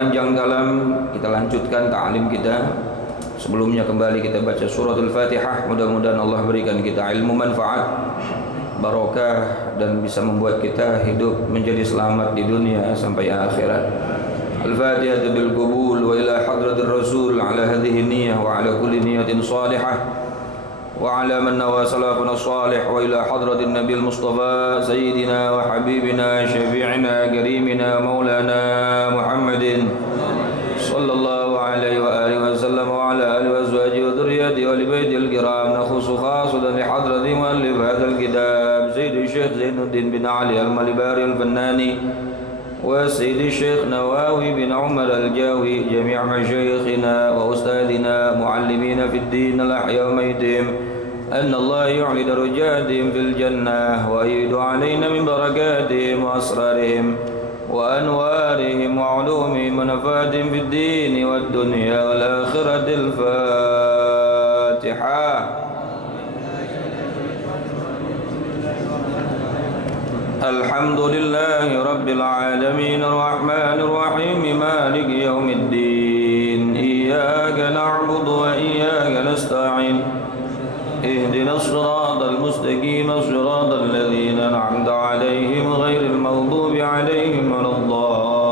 Panjang kalam, kita lanjutkan ta'lim kita. Sebelumnya kembali kita baca suratul Fatihah. Mudah-mudahan Allah berikan kita ilmu manfaat, barakah, dan bisa membuat kita hidup menjadi selamat di dunia sampai akhirat. Al-Fatihah bil qabul wa ila hadratir Rasul ala hadhihi niyyah wa ala kulli niyatin salihah wa ala man nawa salafuna salih wa ila hadratin Nabil Mustafa sayyidina wa habibina syafi'ina karimina maulana Muhammadin sallallahu alaihi wa alihi wa sallam wa ala alihi wa azwajihi wa dhurriyyatihi wa li baitil kiram nakhusu khasatan li hadrati muallif hadzal kitab Sayyidi Syekh Zainuddin bin Ali al-Malibari al-Fannani wa Sayyidi Syekh Nawawi bin Umar al-Jawi jami' masyayikhina wa ustadina muallimina fid din al-ahya wa maytihim أن الله يعلي درجاتهم في الجنة ويعيد علينا من بركاتهم وأسرارهم وأنوارهم وعلومهم ونفاتهم في الدين والدنيا والآخرة. الفاتحة. الحمد لله رب العالمين الرحمن الرحيم مالك يوم الدين إياك نعبد وإياك نستعين اهدنا الصراط المستقيم صراط الذين أنعمت عليهم غير المغضوب عليهم ولا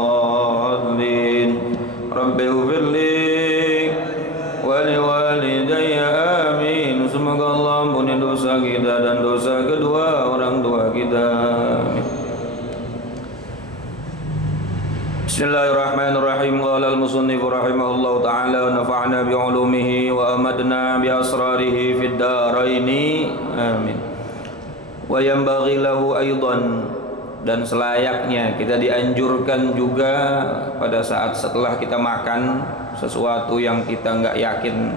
الضالين رب اغفر لي ولوالدي آمين. Semoga Allah ampuni dosa kita dan dosa kedua orang tua kita. Bismillahirrahmanirrahim. Qala al-musannif rahimahullahu ta'ala wa nafa'na bi'ulumihi wa amadna bi asrarihi fid dharaini. Amin. Wa yanbaghi lahu aidan, dan selayaknya kita dianjurkan juga pada saat setelah kita makan sesuatu yang kita enggak yakin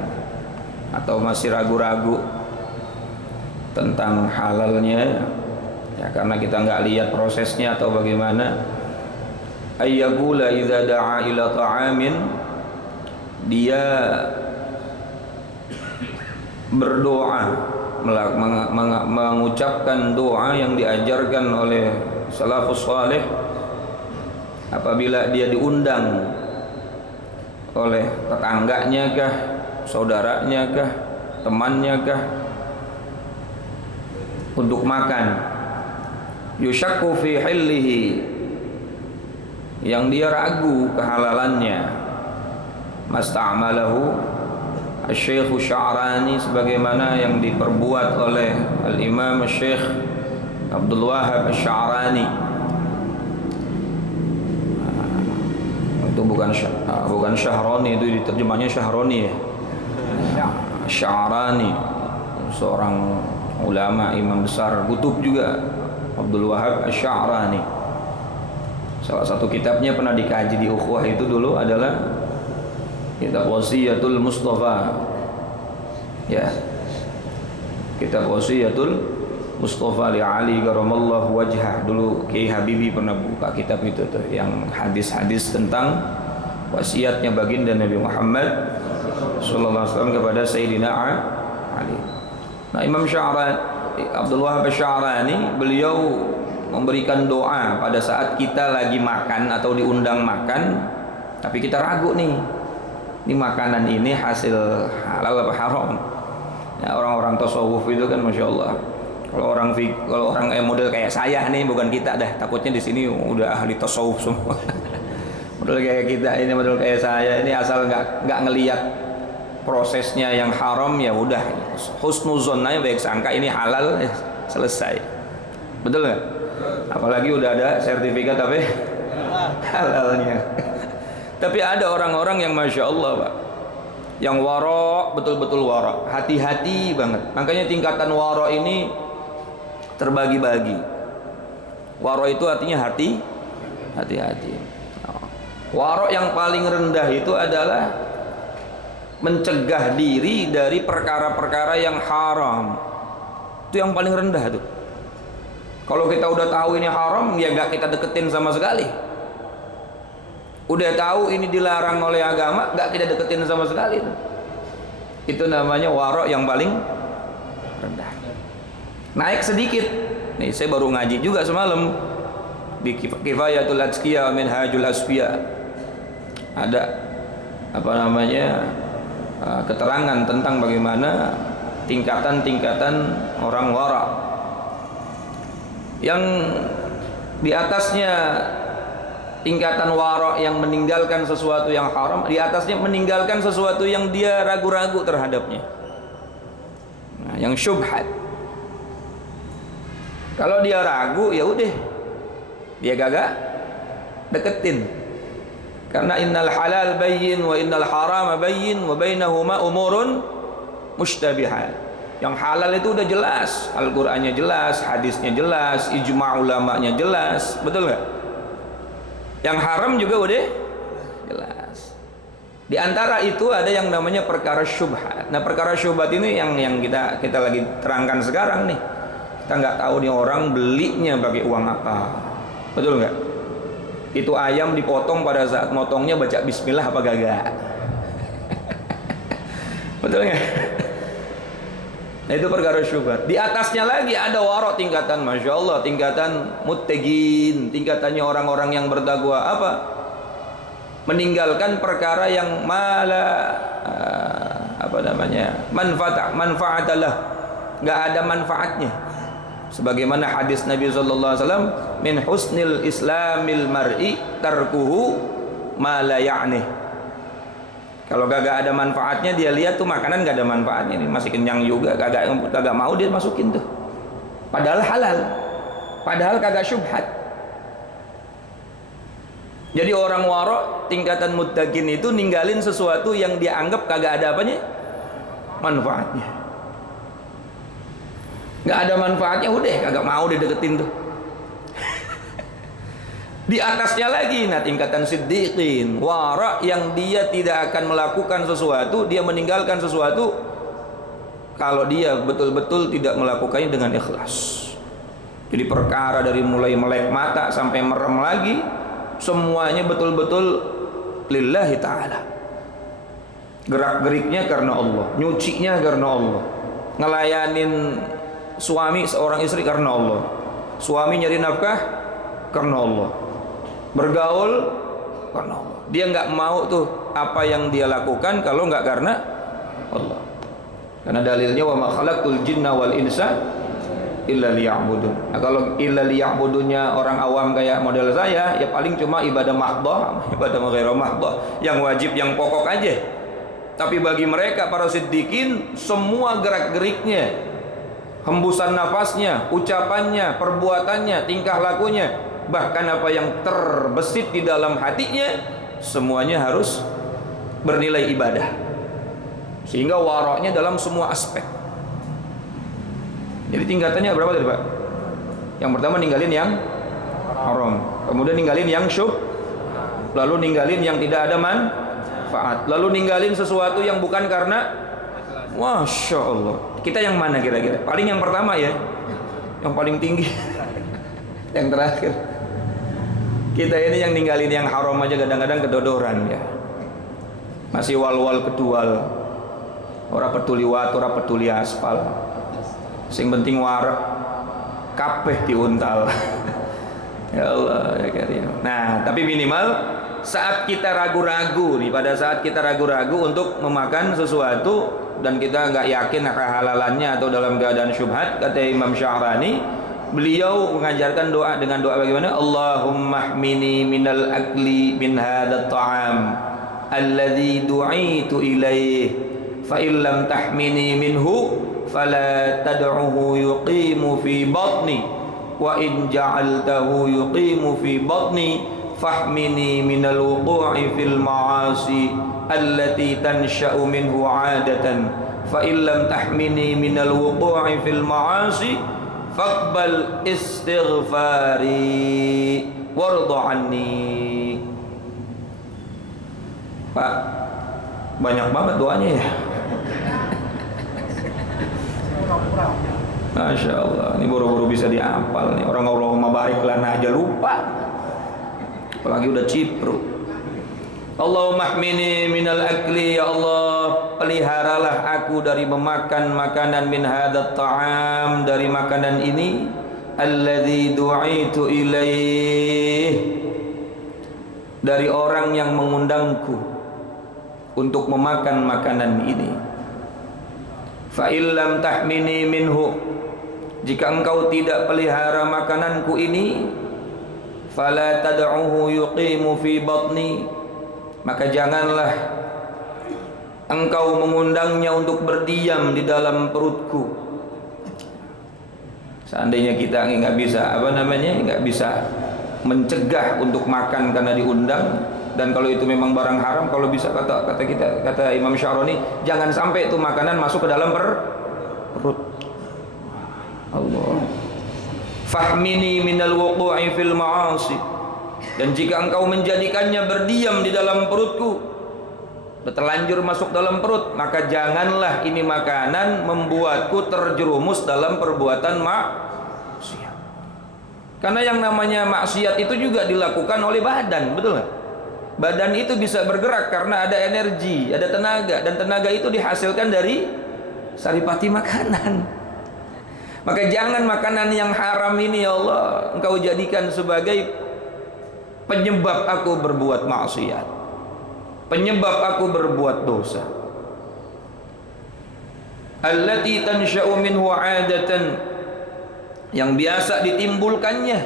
atau masih ragu-ragu tentang halalnya, ya karena kita enggak lihat prosesnya atau bagaimana, ayyaqula idza da'a ila ta'amin, dia berdoa, mengucapkan doa yang diajarkan oleh salafus salih apabila dia diundang oleh tetangganya kah, saudaranya kah, temannya kah untuk makan, yushakku fi hillihi, yang dia ragu kehalalannya, masta'malahu Syekh Sya'rani, sebagaimana yang diperbuat oleh Al-Imam Syekh Abdul Wahab Sya'rani. Itu bukan Syahrani, itu diterjemahnya Syahrani ya. Sya'rani, seorang ulama imam besar kutub juga, Abdul Wahab Sya'rani. Salah satu kitabnya pernah dikaji di Ukhuwah itu dulu adalah kitab Wasiyatul Mustafa. Ya. Kitab Wasiyatul Mustafa li Ali karamallahu wajhah. Dulu Kiai Habibie pernah buka kitab itu tuh, yang hadis-hadis tentang wasiatnya baginda Nabi Muhammad sallallahu alaihi wasallam kepada Sayyidina Ali. Nah, Imam Sya'rani, Abdul Wahab Sya'rani, beliau memberikan doa pada saat kita lagi makan atau diundang makan, tapi kita ragu nih, ini makanan ini hasil halal apa haram. Ya, orang-orang tasawuf itu kan masya Allah, kalau orang model kayak saya nih, bukan kita dah, takutnya di sini udah ahli tasawuf semua. Model kayak kita ini, model kayak saya ini, asal nggak ngelihat prosesnya yang haram, ya udah husnuzon aja, baik sangka ini halal, ya selesai. Betul nggak? Apalagi udah ada sertifikat apa halalnya. Tapi ada orang-orang yang masya Allah Pak, yang waro, betul-betul waro, hati-hati banget. Makanya tingkatan waro ini terbagi-bagi. Waro itu artinya hati-hati. Waro yang paling rendah itu adalah mencegah diri dari perkara-perkara yang haram. Itu yang paling rendah tuh. Kalau kita udah tahu ini haram, ya gak kita deketin sama sekali. Udah tahu ini dilarang oleh agama, gak kita deketin sama sekali. Itu namanya warok yang paling rendah. Naik sedikit. Nih saya baru ngaji juga semalam di Kifayatul Atqiya min Hajul Asfiya. ada keterangan tentang bagaimana tingkatan-tingkatan orang wara. Yang di atasnya tingkatan wara yang meninggalkan sesuatu yang haram, di atasnya meninggalkan sesuatu yang dia ragu-ragu terhadapnya. Nah, yang syubhat. Kalau dia ragu, ya udah, dia gagak deketin. Karena innal halal bayyin wa innal harama bayyin wa bainahuma umurun mushtabihat. Yang halal itu udah jelas, Al-Qur'annya jelas, hadisnya jelas, ijma' ulamanya jelas, betul nggak? Yang haram juga udah jelas. Di antara itu ada yang namanya perkara syubhat. Nah, perkara syubhat ini yang kita lagi terangkan sekarang nih. Kita nggak tahu nih orang belinya pakai uang apa, betul nggak? Itu ayam dipotong, pada saat motongnya baca bismillah apa gagak? Betul nggak? Nah, itu perkara syubhat. Di atasnya lagi ada warok tingkatan, masya Allah, tingkatan muttaqin, tingkatannya orang-orang yang bertakwa. Apa? Meninggalkan perkara yang manfaatalah, nggak ada manfaatnya. Sebagaimana hadis Nabi sallallahu alaihi wasallam, min husnil islamil mar'i tarkuhu ma la ya'ni. Kalau kagak ada manfaatnya, dia lihat tuh makanan gak ada manfaatnya, ini masih kenyang juga, kagak mau dia masukin tuh. Padahal halal, padahal kagak syubhat. Jadi orang waro tingkatan muttaqin itu ninggalin sesuatu yang dia anggap kagak ada apanya, manfaatnya. Nggak ada manfaatnya, udah kagak mau dideketin tuh. Di atasnya lagi, nah tingkatan siddiqin, wara, yang dia tidak akan melakukan sesuatu, dia meninggalkan sesuatu kalau dia betul-betul tidak melakukannya dengan ikhlas. Jadi perkara dari mulai melek mata sampai merem lagi, semuanya betul-betul lillahi ta'ala. Gerak-geriknya karena Allah, nyucinya karena Allah, ngelayanin suami seorang istri karena Allah, suami nyari nafkah karena Allah, bergaul karena Allah. Dia nggak mau tuh apa yang dia lakukan kalau nggak karena Allah. Karena dalilnya wa ma khalaqtul jinna wal insa illa liya'budun. Nah, kalau illa liya'budunnya orang awam kayak model saya, ya paling cuma ibadah mahdhah, ibadah ghairu mahdhah, yang wajib, yang pokok aja. Tapi bagi mereka para siddiqin, semua gerak-geriknya, hembusan nafasnya, ucapannya, perbuatannya, tingkah lakunya, bahkan apa yang terbesit di dalam hatinya, semuanya harus bernilai ibadah. Sehingga waraknya dalam semua aspek. Jadi tingkatannya berapa tadi, Pak? Yang pertama ninggalin yang haram, kemudian ninggalin yang syub, lalu ninggalin yang tidak ada manfaat, lalu ninggalin sesuatu yang bukan karena, masya Allah. Kita yang mana kira-kira? Paling yang pertama ya, yang paling tinggi. Yang terakhir. Kita ini yang ninggalin yang haram aja kadang-kadang kedodoran ya. Masih wal-wal kedual. Ora peduli watu, ora peduli aspal. Sing penting warek kabeh diuntal. Ya Allah ya karim. Nah, tapi minimal saat kita ragu-ragu nih, pada saat kita ragu-ragu untuk memakan sesuatu dan kita nggak yakin kehalalannya atau dalam keadaan syubhat, kata Imam Sya'rani, beliau mengajarkan doa dengan doa bagaimana? Allahumma hmini minal akli min hadha ta'am alladhi du'itu ilaih fa illam tahmini minhu fala tad'uhu yuqimu fi batni wa in ja'altahu yuqimu fi batni fahmini minal wuqu'i fil ma'asi allati tansha'u minhu 'adatan fa illam tahmini minal wuqu'i fil ma'asi faqbal istighfari warda anni. Pak, banyak banget doanya ya. Masya Allah, ini buru-buru bisa dihafal nih. Orang Allahumma barik lana aja lupa, apalagi udah cipru. Allahumma hmini minal akli, ya Allah, peliharalah aku dari memakan makanan min hadat ta'am, dari makanan ini, alladzi du'itu ilaih, dari orang yang mengundangku untuk memakan makanan ini. Fa illam tahmini minhu, jika engkau tidak pelihara makananku ini, fala tad'uhu yuqimu fi batni, maka janganlah engkau mengundangnya untuk berdiam di dalam perutku. Seandainya kita nggak bisa nggak bisa mencegah untuk makan karena diundang, dan kalau itu memang barang haram, kalau bisa kata Imam Sya'rani, jangan sampai itu makanan masuk ke dalam perut. Allah. Fahmini minal wuqu'i fil ma'asi, dan jika engkau menjadikannya berdiam di dalam perutku, terlanjur masuk dalam perut, maka janganlah ini makanan membuatku terjerumus dalam perbuatan maksiat. Karena yang namanya maksiat itu juga dilakukan oleh badan, betul nggak? Badan itu bisa bergerak karena ada energi, ada tenaga, dan tenaga itu dihasilkan dari saripati makanan. Maka jangan makanan yang haram ini ya Allah engkau jadikan sebagai penyebab aku berbuat maksiat, penyebab aku berbuat dosa. Allati tansha'u minhu 'adatan, yang biasa ditimbulkannya.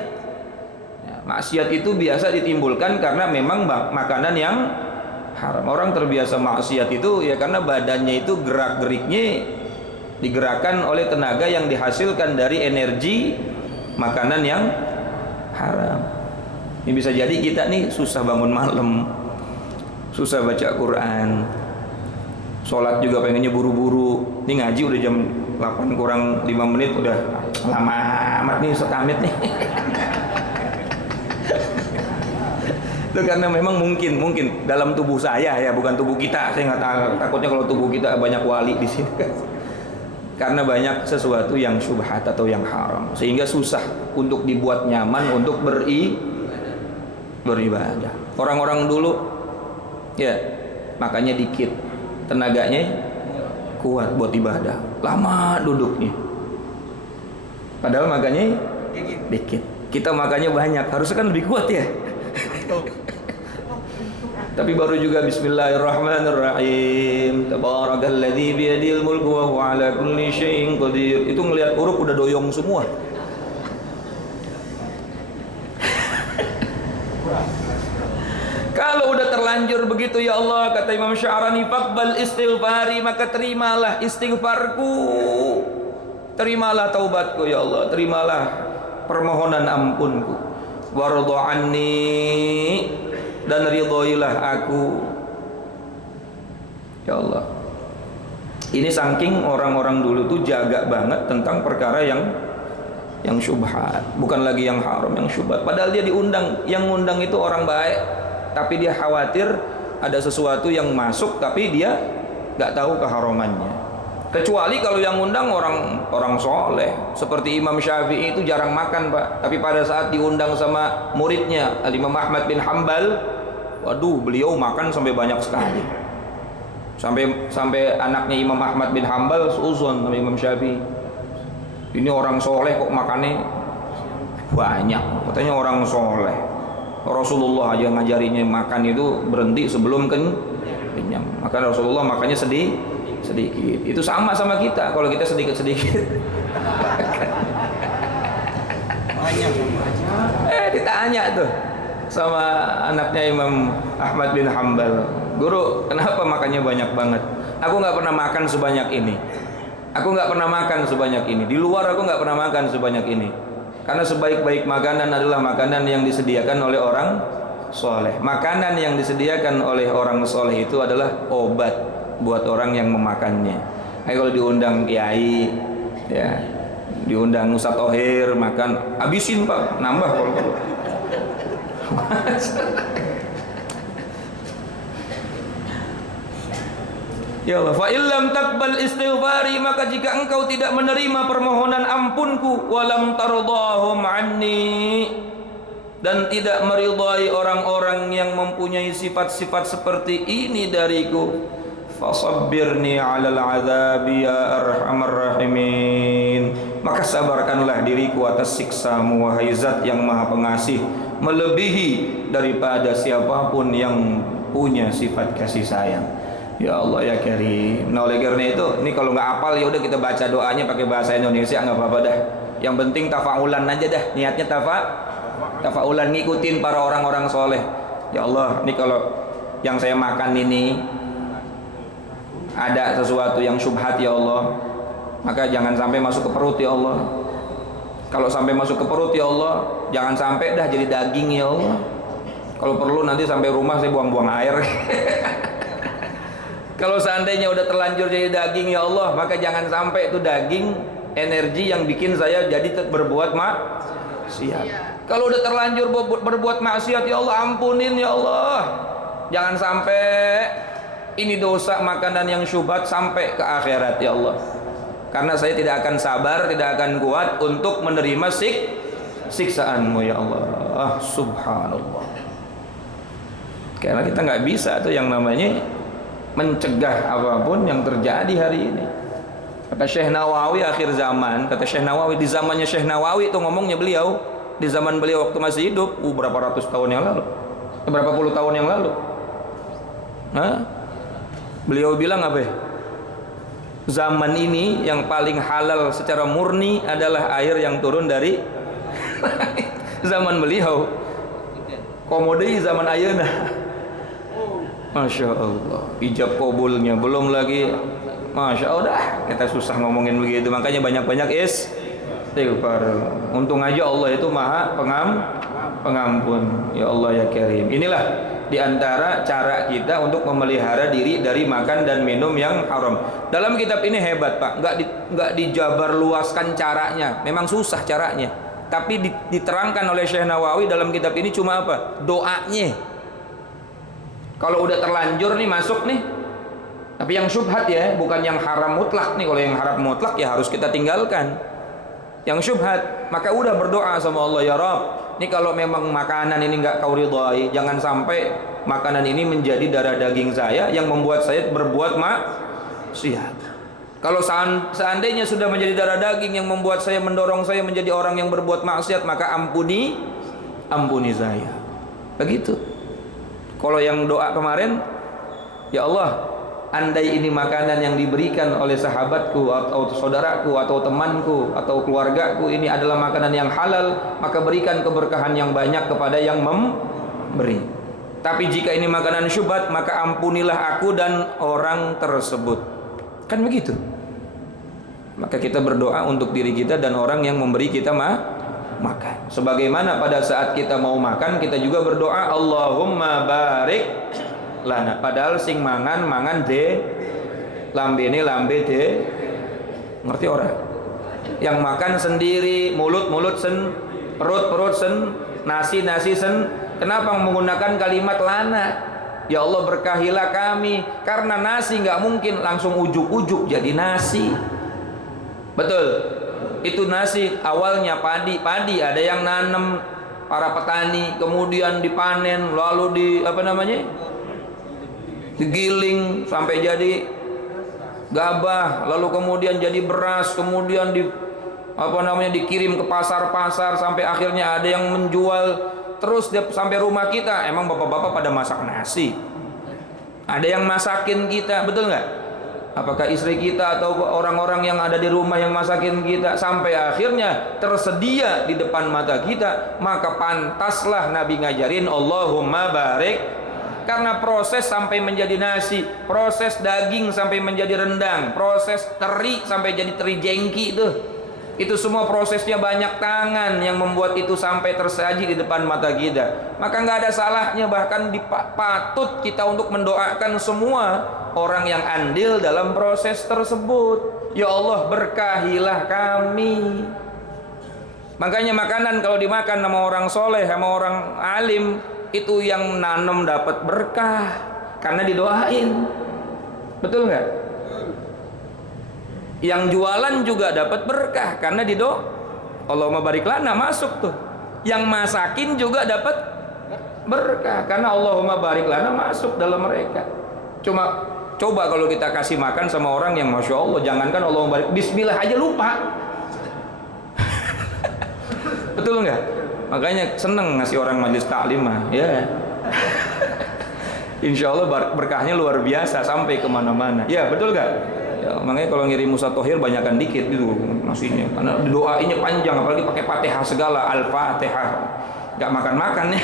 Ya, maksiat itu biasa ditimbulkan karena memang makanan yang haram. Orang terbiasa maksiat itu ya karena badannya itu gerak-geriknya digerakkan oleh tenaga yang dihasilkan dari energi makanan yang haram. Ini bisa jadi kita nih susah bangun malam, susah baca Quran, sholat juga pengennya buru-buru. Ini ngaji udah jam 8 kurang 5 menit, udah lama amat nih sekamit nih. Itu karena memang mungkin dalam tubuh saya ya, bukan tubuh kita. Saya nggak tahu, takutnya kalau tubuh kita banyak wali di sini. Karena banyak sesuatu yang syubhat atau yang haram, sehingga susah untuk dibuat nyaman untuk beribadah. Orang-orang dulu ya makanya dikit tenaganya kuat buat ibadah, lama duduknya, padahal makanya dikit. Kita makanya banyak, harusnya kan lebih kuat ya. Tapi baru juga bismillahirrahmanirrahim, tabarakalladzi biyadihil mulku wa huwa ala kulli syai'in qadir, itu ngelihat huruf udah doyong semua. Kalau udah terlanjur begitu ya Allah, kata Imam Sya'rani, faqbal istighfari, maka terimalah istighfarku, terimalah taubatku ya Allah, terimalah permohonan ampunku, warḍa anni, dan ridhoilah aku ya Allah. Ini saking orang-orang dulu tuh jaga banget tentang perkara yang syubhat, bukan lagi yang haram, yang syubhat. Padahal dia diundang, yang ngundang itu orang baik, tapi dia khawatir ada sesuatu yang masuk, tapi dia nggak tahu keharamannya. Kecuali kalau yang ngundang orang soleh, seperti Imam Syafi'i itu jarang makan Pak, tapi pada saat diundang sama muridnya Imam Ahmad bin Hanbal, waduh beliau makan sampai banyak sekali, sampai anaknya Imam Ahmad bin Hanbal seuzon sama Imam Syafi'i, ini orang soleh kok makannya banyak, katanya orang soleh. Rasulullah aja ngajarinya makan itu berhenti sebelum kenyang, maka Rasulullah makannya sedikit. Itu sama kita, kalau kita sedikit banyak. Ditanya tuh sama anaknya Imam Ahmad bin Hanbal, guru kenapa makannya banyak banget? Aku nggak pernah makan sebanyak ini, di luar aku nggak pernah makan sebanyak ini. Karena sebaik-baik makanan adalah makanan yang disediakan oleh orang soleh. Makanan yang disediakan oleh orang soleh itu adalah obat buat orang yang memakannya. Kalau diundang kiai, ya, diundang Ustadz Tohir makan, habisin Pak, nambah kalau perlu. Ya Allah, fa illam taqbal istighfari, maka jika engkau tidak menerima permohonan ampunku, walam tardahum anni, dan tidak meridai orang-orang yang mempunyai sifat-sifat seperti ini dariku, fasabbirni 'alal 'adzabi ya arhamar rahimin, maka sabarkanlah diriku atas siksamu wahai Zat yang Maha Pengasih melebihi daripada siapapun yang punya sifat kasih sayang. Ya Allah ya Karim. Nah oleh karena itu, ini kalau nggak hafal ya udah kita baca doanya pakai bahasa Indonesia nggak apa-apa dah. Yang penting tafaulan aja dah, niatnya tafaulan ngikutin para orang-orang soleh. Ya Allah, ini kalau yang saya makan ini ada sesuatu yang syubhat ya Allah, maka jangan sampai masuk ke perut ya Allah. Kalau sampai masuk ke perut ya Allah, jangan sampai dah jadi daging ya Allah. Kalau perlu nanti sampai rumah saya buang-buang air. Kalau seandainya udah terlanjur jadi daging ya Allah, maka jangan sampai itu daging energi yang bikin saya jadi berbuat maksiat. Kalau udah terlanjur berbuat maksiat ya Allah, ampunin ya Allah. Jangan sampai ini dosa makanan yang syubhat sampai ke akhirat ya Allah. Karena saya tidak akan sabar, tidak akan kuat untuk menerima siksaanmu ya Allah. Subhanallah. Karena kita nggak bisa tuh yang namanya mencegah apapun yang terjadi hari ini. Kata Syekh Nawawi akhir zaman, kata Syekh Nawawi di zamannya Syekh Nawawi itu ngomongnya beliau, di zaman beliau waktu masih hidup, berapa ratus tahun yang lalu, berapa puluh tahun yang lalu. Beliau bilang apa ya? Zaman ini yang paling halal secara murni adalah air yang turun dari zaman beliau. Komodi zaman ayeuna. Masya Allah, ijab kabulnya belum lagi. Masya Allah, kita susah ngomongin begitu. Makanya banyak-banyak istighfar. Untung aja Allah itu maha pengampun. Ya Allah ya Karim. Inilah diantara cara kita untuk memelihara diri dari makan dan minum yang haram. Dalam kitab ini hebat Pak, nggak dijabar luaskan caranya. Memang susah caranya, tapi diterangkan oleh Syekh Nawawi dalam kitab ini cuma apa? Doanya. Kalau udah terlanjur nih masuk nih, tapi yang syubhat ya, bukan yang haram mutlak nih. Kalau yang haram mutlak ya harus kita tinggalkan. Yang syubhat, maka udah berdoa sama Allah, ya Rabb, ini kalau memang makanan ini nggak kau ridhai, jangan sampai makanan ini menjadi darah daging saya yang membuat saya berbuat maksiat. Kalau seandainya sudah menjadi darah daging yang membuat saya, mendorong saya menjadi orang yang berbuat maksiat, maka ampuni saya. Begitu. Kalau yang doa kemarin, ya Allah, andai ini makanan yang diberikan oleh sahabatku atau saudaraku atau temanku atau keluargaku ini adalah makanan yang halal, maka berikan keberkahan yang banyak kepada yang memberi. Tapi jika ini makanan syubhat, maka ampunilah aku dan orang tersebut. Kan begitu. Maka kita berdoa untuk diri kita dan orang yang memberi kita makan. Sebagaimana pada saat kita mau makan, kita juga berdoa Allahumma barik lana. Padahal sing mangan de, lambene lambe de. Ngerti orang? Yang makan sendiri, mulut sen, perut sen, nasi sen. Kenapa menggunakan kalimat lana? Ya Allah berkahilah kami, karena nasi nggak mungkin langsung ujuk-ujuk jadi nasi. Betul. Itu nasi awalnya padi ada yang nanam para petani, kemudian dipanen, lalu digiling sampai jadi gabah, lalu kemudian jadi beras, kemudian dikirim ke pasar-pasar sampai akhirnya ada yang menjual, terus sampai rumah kita. Emang bapak-bapak pada masak nasi? Ada yang masakin kita, betul nggak? Apakah istri kita atau orang-orang yang ada di rumah yang masakin kita? Sampai akhirnya tersedia di depan mata kita, maka pantaslah Nabi ngajarin Allahumma barik. Karena proses sampai menjadi nasi, proses daging sampai menjadi rendang, proses teri sampai jadi teri jengki itu semua prosesnya banyak tangan yang membuat itu sampai tersaji di depan mata kita. Maka nggak ada salahnya, bahkan patut kita untuk mendoakan semua orang yang andil dalam proses tersebut. Ya Allah berkahilah kami. Makanya makanan kalau dimakan sama orang soleh, sama orang alim, itu yang nanam dapat berkah karena didoain. Betul nggak? Yang jualan juga dapat berkah karena Allahumma barik lana masuk tuh. Yang masakin juga dapat berkah karena Allahumma barik lana masuk dalam mereka. Coba kalau kita kasih makan sama orang yang Masya Allah, jangankan Allahumma barik, bismillah aja lupa. Betul nggak? Makanya seneng ngasih orang majelis taklim mah, ya. Insya Allah berkahnya luar biasa sampai kemana-mana. Ya betul gak? Ya, makanya kalau ngirim Ustaz Thohir banyakan dikit gitu ngasihnya, karena doainya panjang, apalagi pakai Fatihah segala, Al-Fatihah, gak makan-makan ya.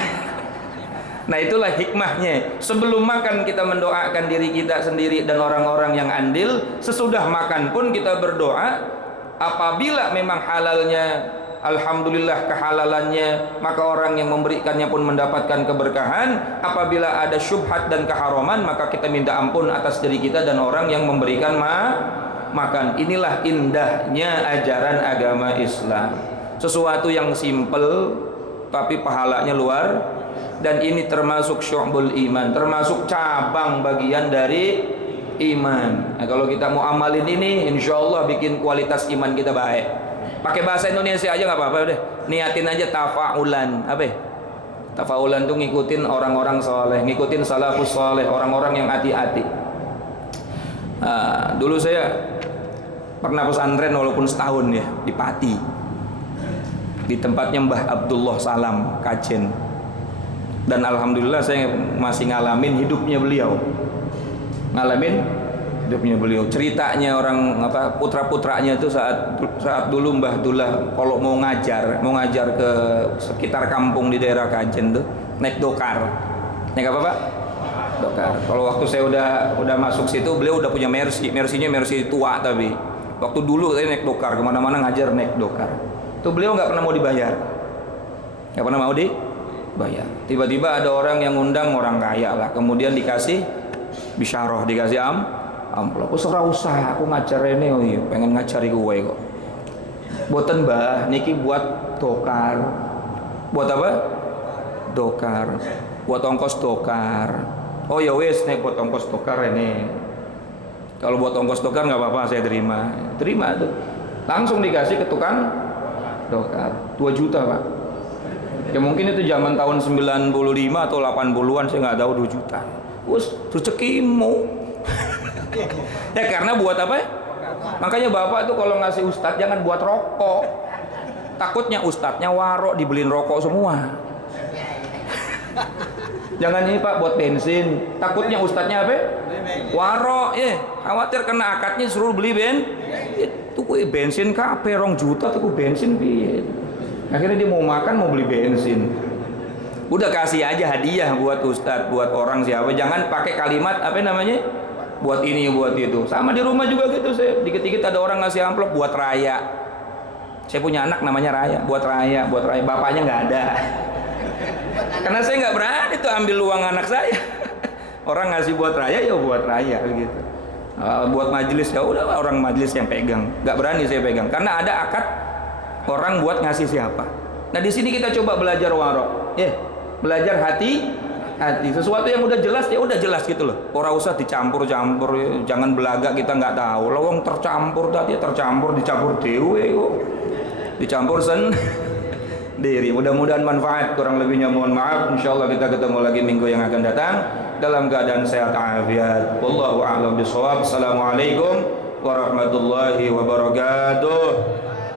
Nah itulah hikmahnya. Sebelum makan kita mendoakan diri kita sendiri dan orang-orang yang andil. Sesudah makan pun kita berdoa. Apabila memang halalnya, alhamdulillah kehalalannya, maka orang yang memberikannya pun mendapatkan keberkahan. Apabila ada syubhat dan keharaman, maka kita minta ampun atas diri kita dan orang yang memberikan makan. Inilah indahnya ajaran agama Islam. Sesuatu yang simple tapi pahalanya luar. Dan ini termasuk syu'bul iman, termasuk cabang bagian dari iman. Nah, kalau kita mau amalin ini, insya Allah bikin kualitas iman kita baik. Pakai bahasa Indonesia aja nggak apa-apa deh. Niatin aja tafa'ulan. Apa ya? Tafa'ulan tuh ngikutin orang-orang soleh, ngikutin salafus soleh, orang-orang yang hati-hati. Dulu saya pernah pesantren walaupun setahun ya di Pati, di tempatnya Mbah Abdullah Salam Kajen. Dan alhamdulillah saya masih ngalamin hidupnya beliau, ceritanya orang apa putra-putranya itu saat dulu Mbah Abdullah kalau mau ngajar ke sekitar kampung di daerah Kajen tuh naik dokar. Naik apa Pak? Dokar. Kalau waktu saya udah masuk situ, beliau udah punya Mercy-nya Mercy tua, tapi waktu dulu saya naik dokar kemana-mana ngajar naik dokar. Tuh beliau nggak pernah mau dibayar, nggak pernah mau dibayar. Tiba-tiba ada orang yang ngundang, orang kaya lah, kemudian dikasih bisyarah, dikasih amplop. Ora usah aku ngajar ini, oh iya pengen ngajari kowe kok. Boten Mbah, niki buat dokar. Buat apa? Dokar. Buat ongkos dokar. Oh ya wes nek buat ongkos dokar ini. Kalau buat ongkos dokar nggak apa-apa, saya terima. Terima tuh. Langsung dikasih ke tukang dokar. 2 juta Pak. Ya mungkin itu zaman tahun 95 atau 80-an, saya nggak tahu. 2 juta. Wus, rezekimu. Ya karena buat apa ya? Makanya bapak tuh kalau ngasih ustadz jangan buat rokok. Takutnya ustadznya warok, dibeliin rokok semua. Jangan ini Pak buat bensin. Takutnya ustadznya apa? Warok, ya. Khawatir kena akadnya suruh beli itu bensin kape 2 juta tuh bensin piye. Akhirnya dia mau makan, mau beli bensin. Udah kasih aja hadiah buat ustadz, buat orang siapa. Jangan pakai kalimat apa namanya, buat ini, buat itu. Sama di rumah juga gitu. Saya dikit-dikit ada orang ngasih amplop buat Raya. Saya punya anak namanya Raya, buat Raya. Bapaknya nggak ada. Karena saya nggak berani tuh ambil uang anak saya. Orang ngasih buat Raya, ya buat Raya gitu. Buat majelis, ya udah orang majelis yang pegang. Nggak berani saya pegang. Karena ada akad orang buat ngasih siapa. Nah di sini kita coba belajar warok, belajar hati. Sesuatu yang udah jelas ya udah jelas gitu loh. Ora usah dicampur-campur, jangan belaga kita nggak tahu. Lawang tercampur tadi, dicampur dewe kok. Dicampur sendiri. Mudah-mudahan manfaat. Kurang lebihnya mohon maaf. Insyaallah kita ketemu lagi minggu yang akan datang dalam keadaan sehat afiat. Wallahu a'lam bishawab. Assalamualaikum warahmatullahi wabarakatuh.